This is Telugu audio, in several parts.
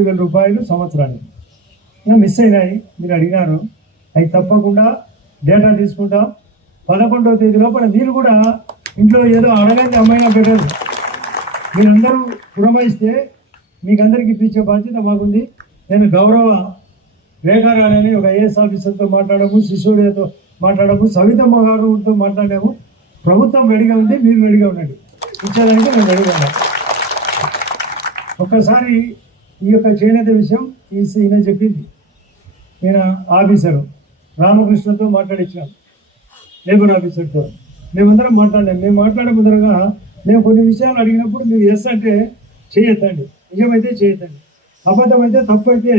2,000 రూపాయలు సంవత్సరానికి. మిస్ అయినాయి, మీరు అడిగినారు. అవి తప్పకుండా డేటా తీసుకుంటాం. 11వ తేదీ లోపల మీరు కూడా ఇంట్లో ఏదో అడగండి అమ్మాయినా పెట్టరు. మీరందరూ పురమాయిస్తే మీకు అందరికీ ఇప్పించే బాధ్యత మాకుంది. నేను గౌరవ రేఖారాణి అని ఒక ఐఏఎస్ ఆఫీసర్తో మాట్లాడాము, శిశువుడితో మాట్లాడాము, సవితమ్మ గారితో మాట్లాడాము. ప్రభుత్వం రెడీగా ఉంది, మీరు రెడీగా ఉండండి, ఇచ్చేదానికి నేను రెడీగా ఉన్నాను. ఒక్కసారి ఈ యొక్క చేనేత విషయం ఈయన చెప్పింది. ఈయన ఆఫీసరు రామకృష్ణతో మాట్లాడించాను, లేబర్ ఆఫీసర్తో. మేమందరం మాట్లాడాం. మేము మాట్లాడే ముందరగా మేము కొన్ని విషయాలు అడిగినప్పుడు మీరు ఎస్ అంటే చేయొద్దండి, నిజమైతే చేయొద్దండి, అబద్ధం అయితే తప్పు అయితే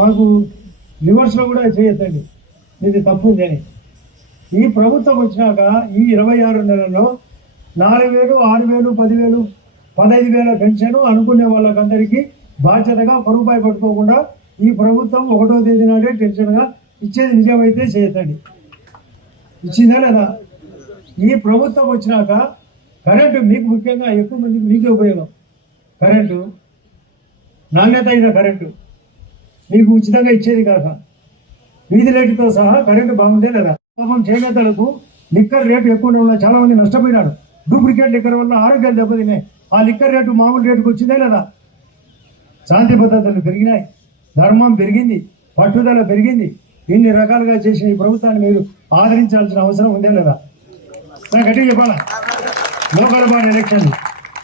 మాకు రివర్స్లో కూడా చేయొద్దండి, ఇది తప్పు ఉంది అని. ఈ ప్రభుత్వం వచ్చినాక ఈ 26 నెలల్లో 4,000, 6,000, 10,000, 15,000 పెన్షన్ అనుకునే వాళ్ళకందరికీ బాధ్యతగా రూపాయి పట్టుకోకుండా ఈ ప్రభుత్వం 1వ తేదీ నాడే టెన్షన్గా ఇచ్చేది నిజమైతే చేయొద్దండి. ఇచ్చిందా లేదా? ఈ ప్రభుత్వం వచ్చినాక కరెంటు మీకు ముఖ్యంగా ఎక్కువ మందికి మీకే ఉపయోగం. కరెంటు నాణ్యత అయిన కరెంటు మీకు ఉచితంగా ఇచ్చేది కాక వీధి రేటుతో సహా కరెంటు బాగుందే లేదా? పాపం చేనేతలకు లిక్కర్ రేటు ఎక్కువ ఉన్న చాలా మంది నష్టపోయినాడు. డూప్లికేట్ లిక్కర్ వల్ల ఆరోగ్యాలు దెబ్బతిన్నాయి. ఆ లిక్కర్ రేటు మామూలు రేటుకు వచ్చిందే లేదా? శాంతి భద్రతలు పెరిగినాయి, ధర్మం పెరిగింది, పట్టుదల పెరిగింది. ఇన్ని రకాలుగా చేసిన ఈ ప్రభుత్వాన్ని మీరు ఆదరించాల్సిన అవసరం ఉందే లేదా? నాకు గట్టిగా చెప్పాలా? లోకల్ బాడీ ఎలక్షన్లు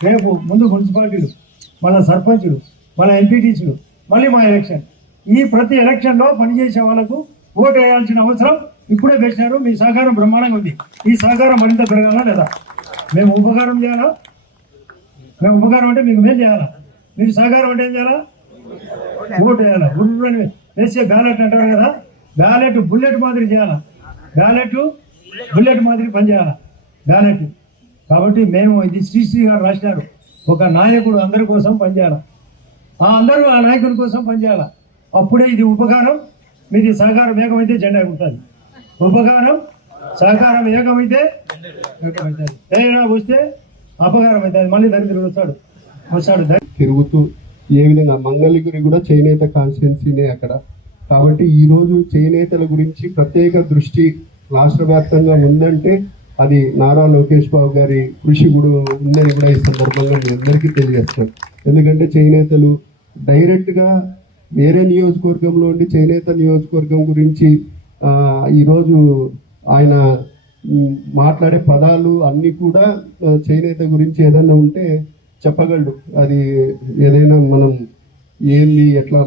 రేపు, ముందు మున్సిపాలిటీలు, మళ్ళీ సర్పంచులు, మళ్ళీ ఎంపీటీసీలు, మళ్ళీ మా ఎలక్షన్. ఈ ప్రతి ఎలక్షన్లో పనిచేసే వాళ్ళకు ఓటు వేయాల్సిన అవసరం ఇప్పుడే పెట్టినారు. మీ సహకారం బ్రహ్మాండంగా ఉంది. ఈ సహకారం మరింత పెరగాలా లేదా? మేము ఉపకారం చేయాలా? మేము ఉపకారం అంటే మీకు మేం చేయాలా? మీరు సహకారం అంటే ఏం చేయాలా? ఓటు వేయాలా? గుర్రు వేసే బ్యాలెట్ అంటారు కదా, బ్యాలెట్ బుల్లెట్ మాదిరి చేయాలా? బ్యాలెట్ బుల్లెట్ మాదిరి పనిచేయాలా బ్యాలెట్. కాబట్టి మేము ఇది శ్రీశ్రీ గారు రాసినారు, ఒక నాయకుడు అందరి కోసం పనిచేయాలి, అందరూ ఆ నాయకుడి కోసం పనిచేయాలి. అప్పుడే ఇది ఉపకారం, మీది సహకారం ఏకమైతే జెండా ఎగురుతుంది. ఉపకారం సహకారం ఏకమైతే ఏదైనా వస్తే అపకారం అవుతుంది, మళ్ళీ దరిద్రుడు వస్తాడు. తిరుగుతూ ఏ విధంగా మంగళగిరి కూడా చేనేత కాన్స్టిట్యున్సీనే అక్కడ. కాబట్టి ఈరోజు చేనేతల గురించి ప్రత్యేక దృష్టి రాష్ట్ర వ్యాప్తంగా ఉందంటే అది నారా లోకేష్ బాబు గారి కృషి కూడా ఉందని కూడా ఈ సందర్భంగా మీ అందరికీ తెలియజేస్తాను. ఎందుకంటే చేనేతలు డైరెక్ట్గా వేరే నియోజకవర్గంలో ఉండి చేనేత నియోజకవర్గం గురించి ఈరోజు ఆయన మాట్లాడే పదాలు అన్నీ కూడా చేనేత గురించి ఏదన్నా ఉంటే చెప్పగలడు. అది ఏదైనా మనం ఏంది ఎట్లా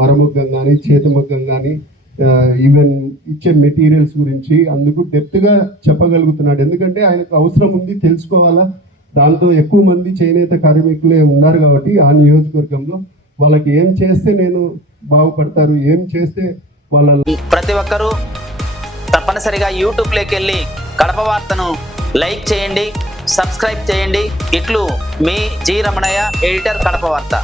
మరమగ్గం కానీ చేతిమగ్గం కానీ ఈవెన్ ఇచ్చే మెటీరియల్స్ గురించి అందుకు డెప్త్గా చెప్పగలుగుతున్నాడు. ఎందుకంటే ఆయనకు అవసరం ఉంది, తెలుసుకోవాలా. దాంతో ఎక్కువ మంది చేనేత కార్మికులే ఉన్నారు కాబట్టి ఆ నియోజకవర్గంలో వాళ్ళకి ఏం చేస్తే నేను బాగుపడతారు, ఏం చేస్తే వాళ్ళ ప్రతి ఒక్కరూ తప్పనిసరిగా యూట్యూబ్లోకి వెళ్ళి కడప వార్తను లైక్ చేయండి, సబ్స్క్రైబ్ చేయండి. ఇట్లు మీ జి రమణయ్య, ఎడిటర్, కడప వార్త.